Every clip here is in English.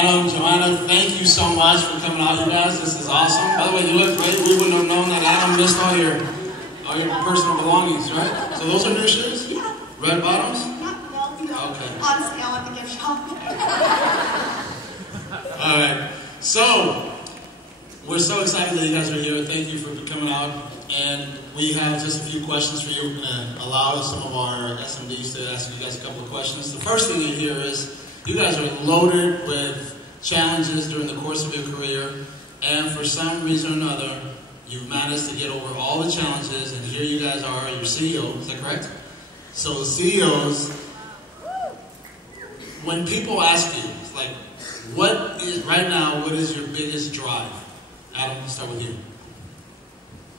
Adam, Johanna, thank you so much for coming out, you guys. This is awesome. By the way, you look great. We wouldn't have known that Adam missed all your personal belongings, right? So those are new shoes? Yeah. Red bottoms? No. Okay. On sale at the gift shop. All right. So, we're so excited that you guys are here. Thank you for coming out. And we have just a few questions for you. We're going to allow some of our SMDs to ask you guys a couple of questions. The first thing you hear is, you guys are loaded with challenges during the course of your career, and for some reason or another, you've managed to get over all the challenges, and here you guys are, your CEO, is that correct? So CEOs, when people ask you, it's like, what is your biggest drive? Adam, let's start with you.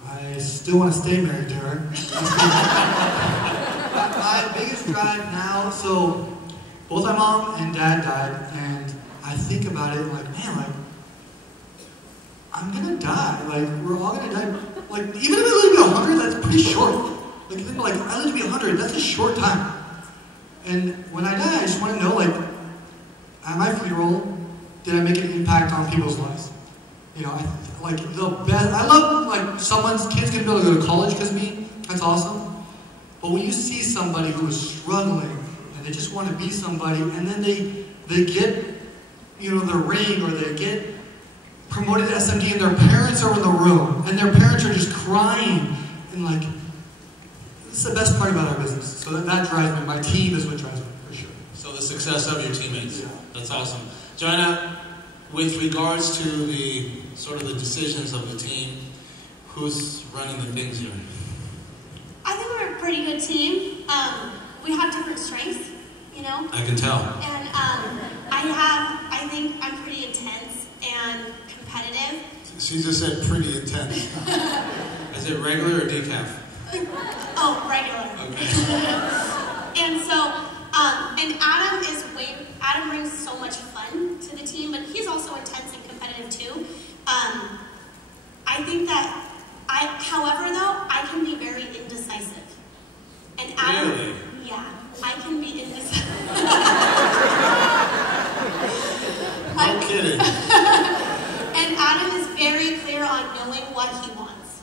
I still want to stay married to her. My biggest drive now, so both my mom and dad died, and I think about it like, man, like, I'm gonna die. Like, we're all gonna die. Like, even if I live to be 100, that's pretty short. Like, think about, like, if I live to be 100, that's a short time. And when I die, I just want to know, like, at my funeral, did I make an impact on people's lives? You know, like, the best, I love, like, someone's kids can be able to go to college because of me. That's awesome. But when you see somebody who is struggling, and they just want to be somebody, and then they get, you know, the ring, or they get promoted to SMD, and their parents are in the room, and their parents are just crying, and like, this is the best part about our business. So that drives me. My team is what drives me, for sure. So the success of your teammates. Yeah. That's awesome. Johanna, with regards to the sort of the decisions of the team, who's running the things here? I think we're a pretty good team. We have different strengths, you know? I can tell. And I think I'm pretty intense and competitive. She just said pretty intense. Is it regular or decaf? Oh, regular. Okay. And so, and Adam brings so much fun to the team, but he's also intense and competitive too. I think that however though, I can be very indecisive. And Adam, really? Yeah, I can be indecisive. No kidding. And Adam is very clear on knowing what he wants.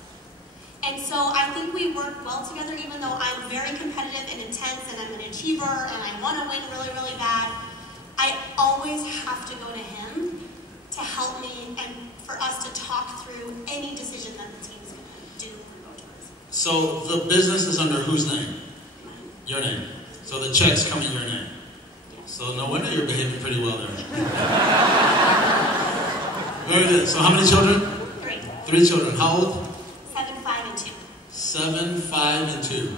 And so I think we work well together, even though I'm very competitive and intense and I'm an achiever and I want to win really, really bad. I always have to go to him to help me and for us to talk through any decision that the team's going to do or go towards. So the business is under whose name? Your name. So the checks come in your name. Yeah. So no wonder you're behaving pretty well there. Very good. So how many children? 3. 3 children. How old? 7, 5, and 2. 7, 5, and 2.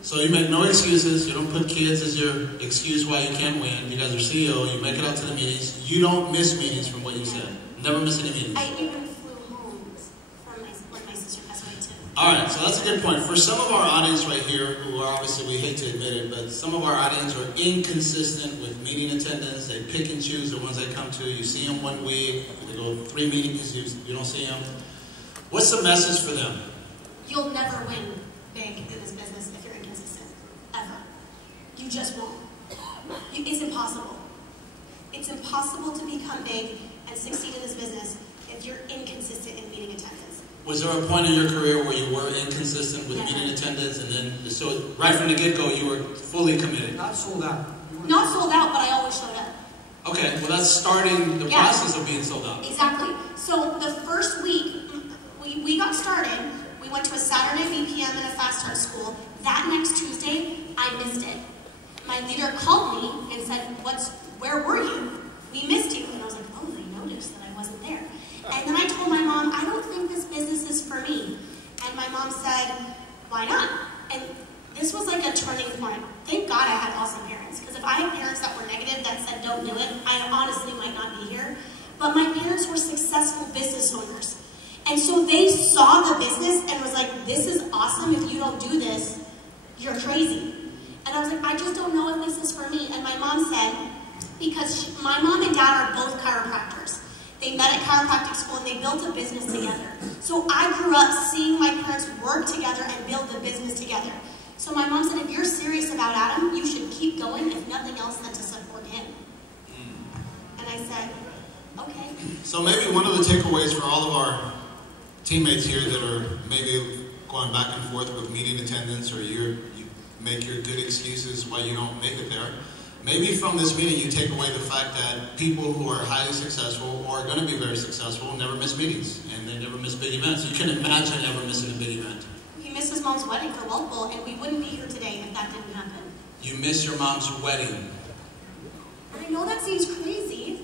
So you make no excuses. You don't put kids as your excuse why you can't win. You guys are CEO. You make it out to the meetings. You don't miss meetings from what you said. Never miss any meetings. I even flew home from my sister passed away too. All right, so that's a good point. For some of our audience right here, who are obviously, we hate to admit it, but some of our audience are inconsistent with meeting attendance. They pick and choose the ones they come to. You see them one week, they go 3 meetings, you don't see them. What's the message for them? You'll never win big in this business if you're inconsistent, ever. You just won't. It's impossible. It's impossible to become big and succeed in this business if you're inconsistent in meeting attendance. Was there a point in your career where you were inconsistent with meeting attendance, and then, so right from the get-go, you were fully committed? Not sold out. Not sold out, but I always showed up. Okay, well that's starting the process of being sold out. Exactly. So the first week, we got started. We went to a Saturday BPM and a fast start school. That next Tuesday, I missed it. My leader called me and said, where were you? We missed you. And I was like, oh, they noticed that I wasn't there. And then I told my mom, I don't think this business is for me. And my mom said, why not? And this was like a turning point. Thank God I had awesome parents. Because if I had parents that were negative, that said don't do it, I honestly might not be here. But my parents were successful business owners. And so they saw the business and was like, this is awesome. If you don't do this, you're crazy. And I was like, I just don't know if this is for me. And my mom said, because my mom and dad are both chiropractors. They met at chiropractic school and they built a business together. So I grew up seeing my parents work together and build the business together. So my mom said, if you're serious about Adam, you should keep going, if nothing else than to support him. And I said, Okay. So maybe one of the takeaways for all of our teammates here that are maybe going back and forth with meeting attendance, or you make your good excuses why you don't make it there. Maybe from this meeting you take away the fact that people who are highly successful or are going to be very successful never miss meetings, and they never miss big events. You can imagine ever missing a big event. He missed his mom's wedding for Walpole, and we wouldn't be here today if that didn't happen. You miss your mom's wedding. I know that seems crazy,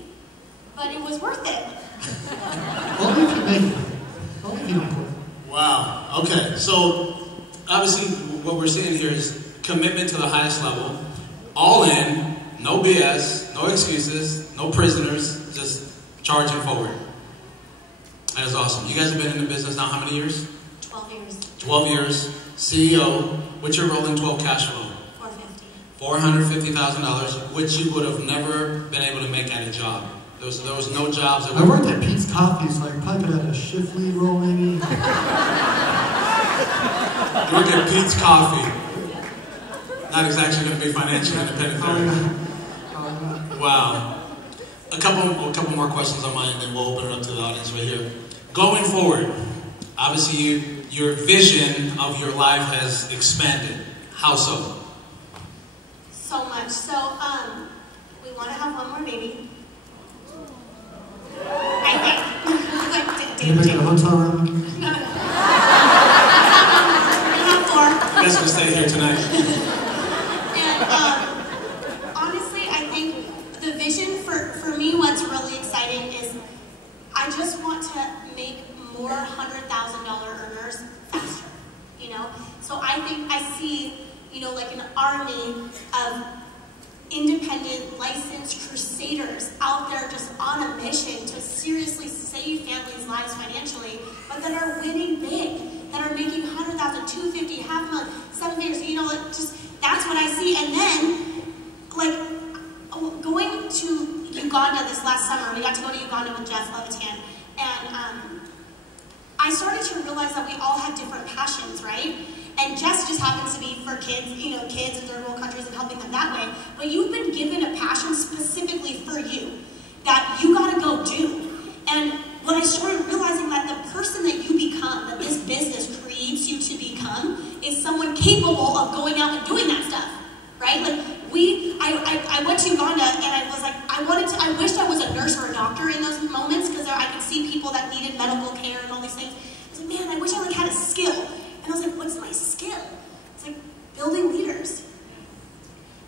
but it was worth it. Only if you make it. Only if you don't quit. Wow. Okay. So obviously what we're seeing here is commitment to the highest level, all in, no BS, no excuses, no prisoners, just charging forward. That is awesome. You guys have been in the business now how many years? 12 years. 12 years. CEO. What's your rolling 12 cash flow? $450,000, which you would have never been able to make at a job. There was no jobs. I worked at Pete's Coffee, so I probably could have had a shift lead role maybe. You work at Pete's Coffee. Not exactly going to be financially independent there. Wow. A couple more questions on mine, and then we'll open it up to the audience right here. Going forward, obviously your vision of your life has expanded. How so? So much. So, we want to have one more baby. I think. Can you make it a hotel room? No. We have 4. I guess we'll stay here tonight. And, honestly, I think the vision for me, what's really exciting is I just want to make more $100,000 earners faster, you know? So I think I see, you know, like an army of independent, licensed crusaders out there just on a mission to seriously save families' lives financially, but that are winning big, that are making $100,000, $250,000, $500,000, 7 figures, you know, like just, that's what I see. And then, like, going to Uganda this last summer, we got to go to Uganda with Jeff Levitan, and I started to realize that we all have different passions, right? And Jess just happens to be for kids, you know, kids in third world countries and helping them that way. But you've been given a passion specifically for you that you gotta go do. And when I started realizing that the person that you become, that this business creates you to become, is someone capable of going out and doing that stuff, right? Like I went to Uganda and I was like, I wished I was a nurse or a doctor in those moments because I could see people that needed medical care and all these things. I was like, man, I wish I like had a skill. And I was like, what's my skill? It's like building leaders.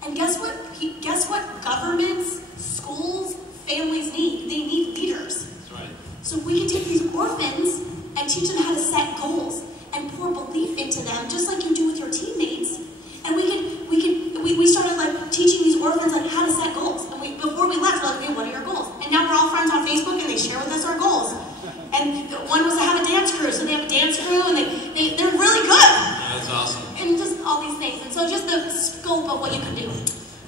And guess what? Guess what governments, schools, families need? They need leaders. That's right. So we can take these orphans and teach them how to set goals and pour belief into them, just like you do with your teammates. And we started like teaching these orphans like how to set goals. And before we left, we're like, okay, what are your goals? And now we're all friends on Facebook and they share with us our goals. And one was to have a dance crew, so they have a dance crew and they're really good. Yeah, that's awesome. And just all these things. And so just the scope of what you can do.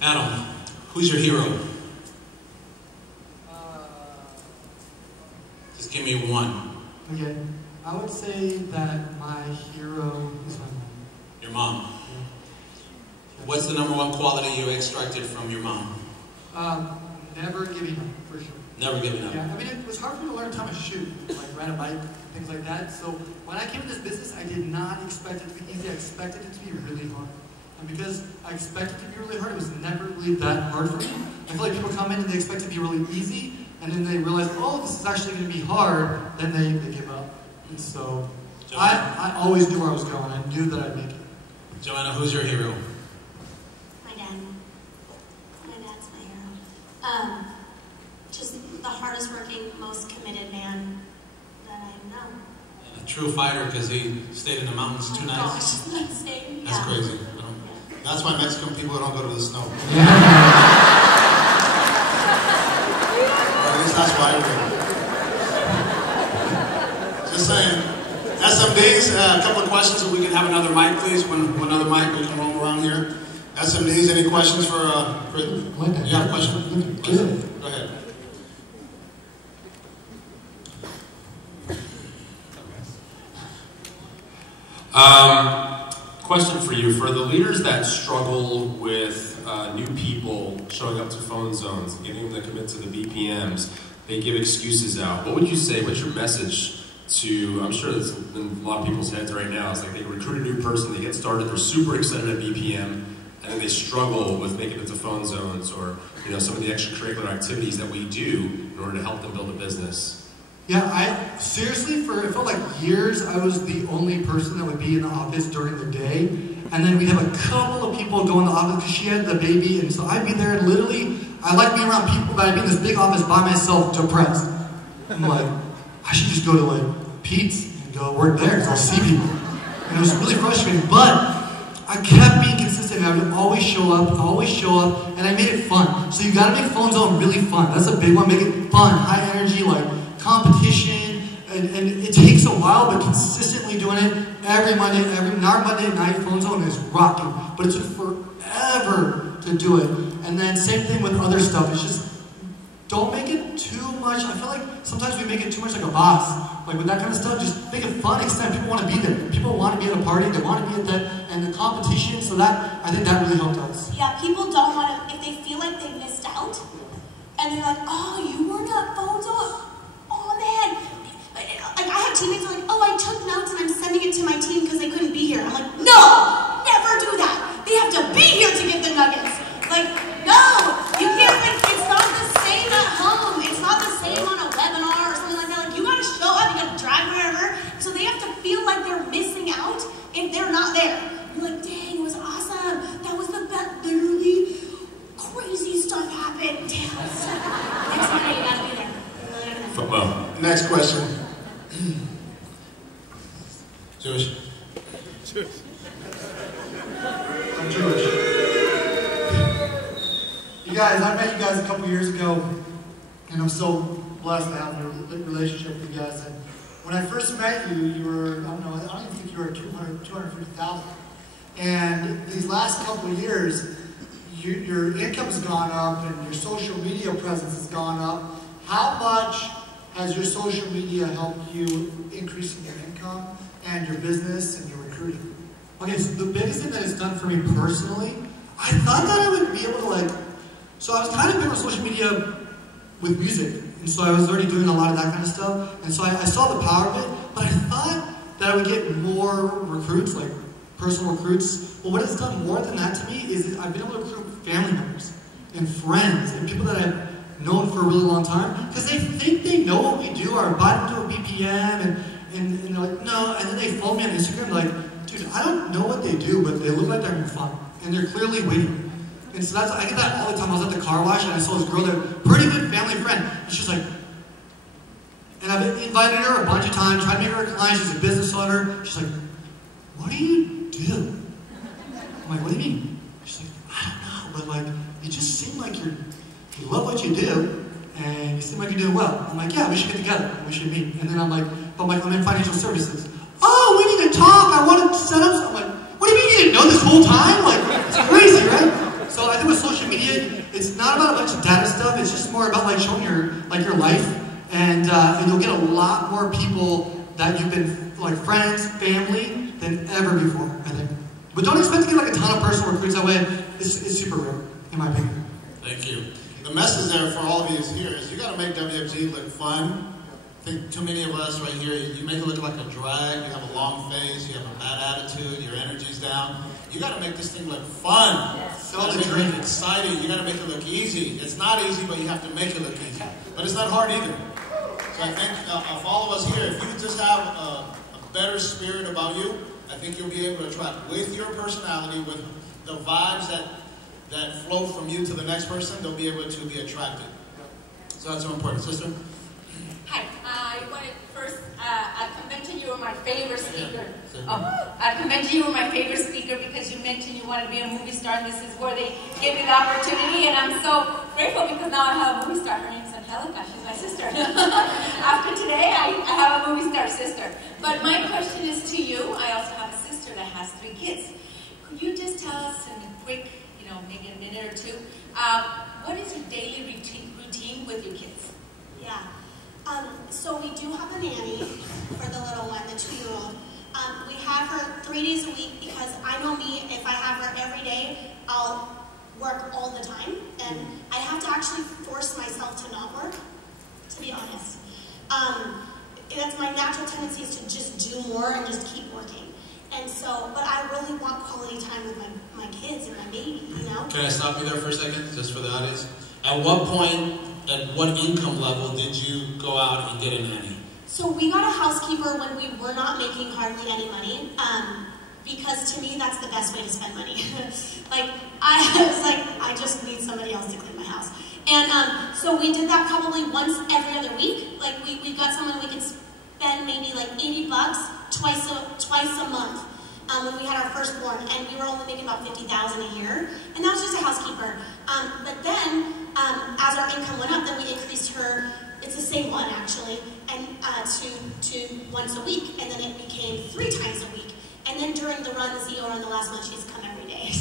Adam, who's your hero? Just give me one. Okay, I would say that my hero is my mom. Your mom. Yeah. What's the #1 quality you extracted from your mom? Never giving up, for sure. Never giving up. Yeah, I mean, it was hard for me to learn how to shoot, like ride a bike, things like that. So when I came to this business, I did not expect it to be easy. I expected it to be really hard. And because I expected it to be really hard, it was never really that hard for me. I feel like people come in and they expect it to be really easy, and then they realize, oh, this is actually going to be hard, then they give up. And so I always knew where I was going. I knew that I'd make it. Johanna, who's your hero? My dad. My dad's my hero. Just the hardest working, most committed man that I know. A true fighter because he stayed in the mountains 2 nights. That's crazy. That's why Mexican people don't go to the snow. Or at least that's why I do. Just saying. SMDs, a couple of questions so we can have another mic, please. One other mic, we can roam around here. SMDs, any questions for you have a question? Go ahead. Question for you. For the leaders that struggle with new people showing up to phone zones, getting them to commit to the BPMs, they give excuses out. What would you say, what's your message to, I'm sure that's in a lot of people's heads right now, it's like they recruit a new person, they get started, they're super excited at BPM, and then they struggle with making it to phone zones or some of the extracurricular activities that we do in order to help them build a business. Yeah, I seriously, it felt like years, I was the only person that would be in the office during the day. And then we'd have a couple of people go in the office because she had the baby. And so I'd be there and literally, I like being around people, but I'd be in this big office by myself, depressed. I'm like, I should just go to like Pete's and go work there because I'll see people. And it was really frustrating, but I kept being consistent. I would always show up, and I made it fun. So you gotta make Phone Zone really fun. That's a big one, make it fun, high energy, like competition, and it takes a while, but consistently doing it every Monday night, Phone Zone is rocking. But it took forever to do it. And then same thing with other stuff. It's just, don't make it too much. I feel like sometimes we make it too much like a boss. Like with that kind of stuff, just make it fun, extend. People want to be there. People want to be at a party, they want to be at that, and the competition, so that, I think that really helped us. Yeah, people don't want to, if they feel like they missed out, and they're like, oh, you weren't at Phone Zone? Oh man. Like I have teammates who are like, oh, I took notes and I'm sending it to my team because they couldn't be here. I'm like, no, never do that. They have to be here to get the nuggets. Like, no, you can't, it's not the same at home. It's not the same on a webinar or something like that. Like, you gotta show up, you gotta drive wherever. So they have to feel like they're missing out if they're not there. You're like, dang, it was awesome. That was the best, literally crazy stuff happened. Damn, next Monday you gotta be there. Football. Next question. Jewish. I'm Jewish. You guys, I met you guys a couple years ago, and I'm so blessed to have a relationship with you guys. And when I first met you, you were, I don't even think you were 250,000. And these last couple of years, your income's gone up and your social media presence has gone up. How much has your social media helped you increasing your income and your business and your recruiting? Okay, so the biggest thing that it's done for me personally, I thought that I would be able to so I was kind of big on social media with music, and so I was already doing a lot of that kind of stuff, and so I saw the power of it, but I thought that I would get more recruits, like personal recruits. Well, what it's done more than that to me is I've been able to recruit family members and friends and people that I've known for a really long time, because they think they know what we do, or invite them to a BPM, and they're like, no, and then they follow me on Instagram, like, dude, I don't know what they do, but they look like they're having fun, and they're clearly winning. And so I get that all the time. I was at the car wash, and I saw this girl that, pretty good family friend, and she's like, and I've invited her a bunch of times, tried to make her a client, she's a business owner. She's like, what do you do? I'm like, what do you mean? She's like, I don't know, but like, you just seem like you love what you do, and you seem like you're doing well. I'm like, yeah, we should get together, we should meet. And then I'm in financial services. Oh, we need to talk, I want to set up something. I'm like, what do you mean you didn't know this whole time? Like, it's crazy, right? So I think with social media, it's not about a bunch of data stuff, it's just more about like showing your life, and you'll get a lot more people that you've been like friends, family, than ever before, I think. But don't expect to get like a ton of personal recruits that way. It's super rare, in my opinion. Thank you. The message there for all of you here is you got to make WFG look fun. I think too many of us right here, you make it look like a drag, you have a long face, you have a bad attitude, your energy's down. You got to make this thing look fun. You got to make it look exciting. You got to make it look easy. It's not easy, but you have to make it look easy. But it's not hard either. So I think of all of us here, if you just have a better spirit about you, I think you'll be able to attract with your personality, with the vibes that flow from you to the next person, they'll be able to be attracted. So that's so important. Sister? Hi. I wanted first, at convention you were my favorite speaker. At convention you were my favorite speaker because you mentioned you wanted to be a movie star, and this is where they gave me the opportunity, and I'm so grateful because now I have a movie star. Her name's Angelica. She's my sister. After today, I have a movie star sister. But my question is to you. I also have a sister that has 3 kids. Could you just tell us in a quick, maybe a minute or two, what is your daily routine with your kids? Yeah. So we do have a nanny for the little one, the 2-year-old. We have her 3 days a week because I know me, if I have her every day, I'll work all the time. And I have to actually force myself to not work to be honest. That's my natural tendency is to just do more and just keep working. And so, but I really want quality time with my kids and my baby, you know? Can I stop you there for a second, just for the audience? At what point, at what income level did you go out and get a nanny? So we got a housekeeper when we were not making hardly any money, because to me that's the best way to spend money. Like, I was like, I just need somebody else to clean my house. And so we did that probably once every other week. Like we got someone we could spend maybe like $80 twice a month when we had our firstborn, and we were only making about $50,000 a year, and that was just a housekeeper. But then as our income went up, then we increased her. It's the same one actually, and to once a week, and then it became 3 times a week. And then during the run, the CEO run, the last month, she's come every day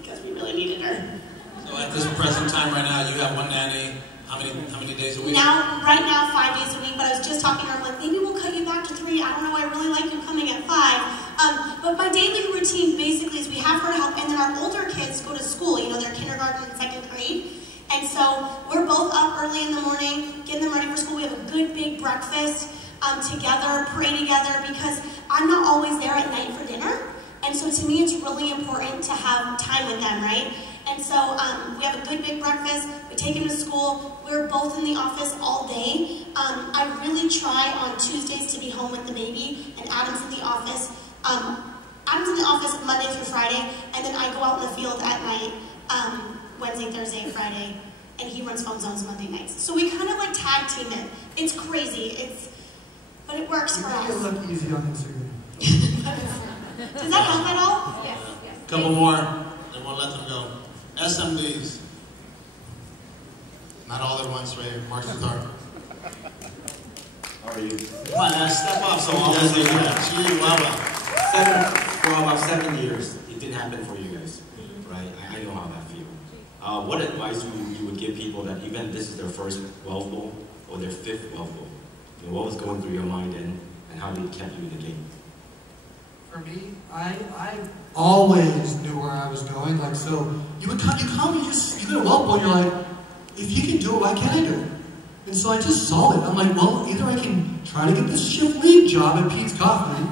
because we really needed her. So at this present time right now, you have one nanny. How many days a week? Right now, 5 days a week. But I was just talking to her. I'm like, maybe we'll cut you back to 3. I don't know. I really like you coming at 5. But my daily routine basically is we have her to help, and then our older kids go to school. You know, they're kindergarten and 2nd grade. And so we're both up early in the morning, getting them ready for school. We have a good big breakfast together, pray together, because I'm not always there at night for dinner. And so to me, it's really important to have time with them, right? And so we have a good big breakfast. We take them to school. We're both in the office all day. I really try on Tuesdays to be home with the baby, and Adam's in the office. Adam's in the office Monday through Friday, and then I go out in the field at night, Wednesday, Thursday, Friday, and he runs phone zones Monday nights. So we kind of like tag team it. It's crazy. But it works for us. You look easy on Instagram. Does that help at all? Yes, yes. Couple more, and we'll let them go. SMDs. Not all at once, Ray. Mark Luther. How are you? Come on, man, step up so all this is For about 7 years, it didn't happen for you guys, right? I know how that feels. What advice you would give people that even this is their first wealth goal or their 5th wealth goal? You know, what was going through your mind then, and how did it keep you in the game? For me, I always knew where I was going. Like, so you get a wealth goal, and you're like, if you can do it, why can't I do it? And so I just saw it. I'm like, well, either I can try to get this shift lead job at Pete's Coffee,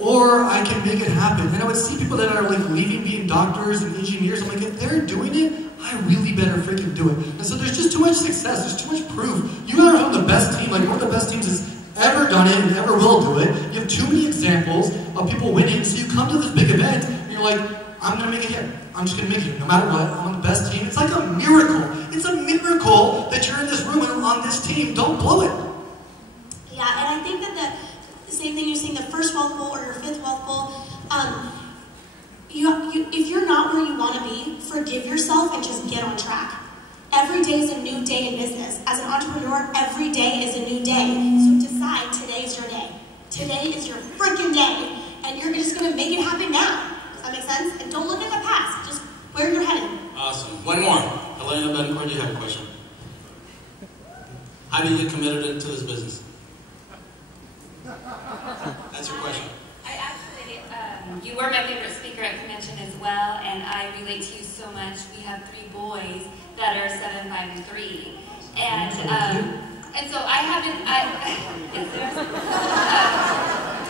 or I can make it happen. And I would see people that are like leaving being doctors and engineers. I'm like, if they're doing it, I really better freaking do it. And so there's just too much success. There's too much proof. You are on the best team. Like, one of the best teams has ever done it and ever will do it. You have too many examples of people winning. So you come to this big event and you're like, I'm going to make it here. I'm just going to make it. No matter what, I'm on the best team. It's like a miracle. It's a miracle that you're in this room and on this team. Don't blow it. Yeah, and I think that the same thing you're saying, the first wealth goal or your 5th wealth goal, if you're not where you want to be, forgive yourself and just get on track. Every day is a new day in business. As an entrepreneur, every day is a new day. So decide today's your day. Today is your freaking day, and you're just going to make it happen now. Does that make sense? And don't look at the past. Just where you're headed. Awesome. One more. Elena Bencourt, do you have a question? How do you get committed to this business? That's your question. I actually, you were my favorite speaker at convention as well, and I relate to you so much. We have 3 boys that are 7, 5, and 3, and so I haven't.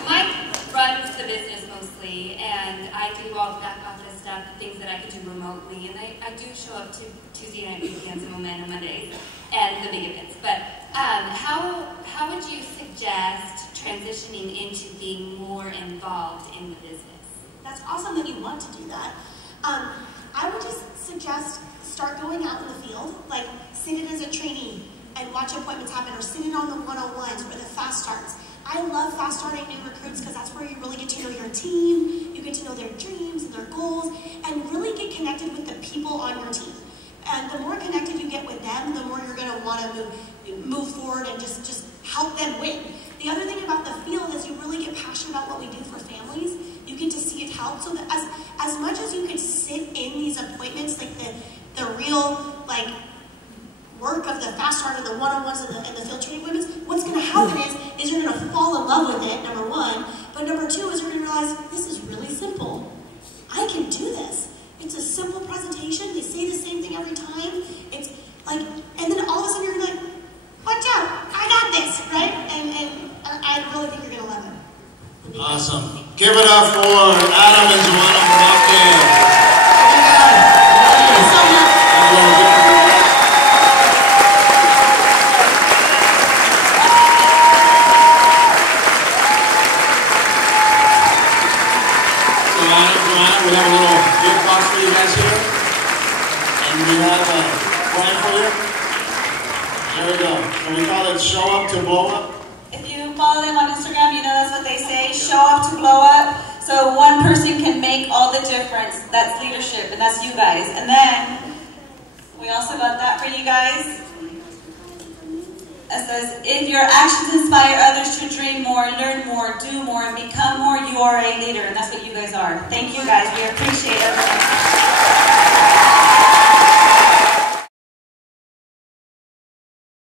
Mike runs the business mostly, and I do all the back office stuff, the things that I can do remotely, and I do show up to Tuesday night weekends and Momentum Mondays and the big events. But how would you suggest transitioning into being more involved in the business? That's awesome that you want to do that. I would just suggest start going out in the field, like sit in as a trainee and watch appointments happen, or sit in on the one-on-ones or the fast starts. I love fast starting new recruits because that's where you really get to know your team, you get to know their dreams and their goals, and really get connected with the people on your team. And the more connected you get with them, the more you're going to want to move forward and just help them win. The other thing about the field is you really get passionate about what we do for families. You get to see it help. So that as much as you could sit in these appointments, like the real like work of the fast start and the one-on-ones and the field training appointments, what's going to happen is you're going to fall in love with it, number 1. But number 2 is you're going to realize this is really simple. I can do this. It's a simple presentation. They say the same thing every time. It's like, and then all Awesome. Give it up for Adam and Johanna from Mockett. Thank you so much. So Adam, Johanna, we have a little gift box for you guys here. And we have a coin for you. There we go. And we call it show up to blow up. If you follow them on Instagram, you know that's what they say, show up to blow up. So one person can make all the difference. That's leadership, and that's you guys. And then, we also got that for you guys. It says, if your actions inspire others to dream more, learn more, do more, and become more, you are a leader. And that's what you guys are. Thank you guys. We appreciate everyone.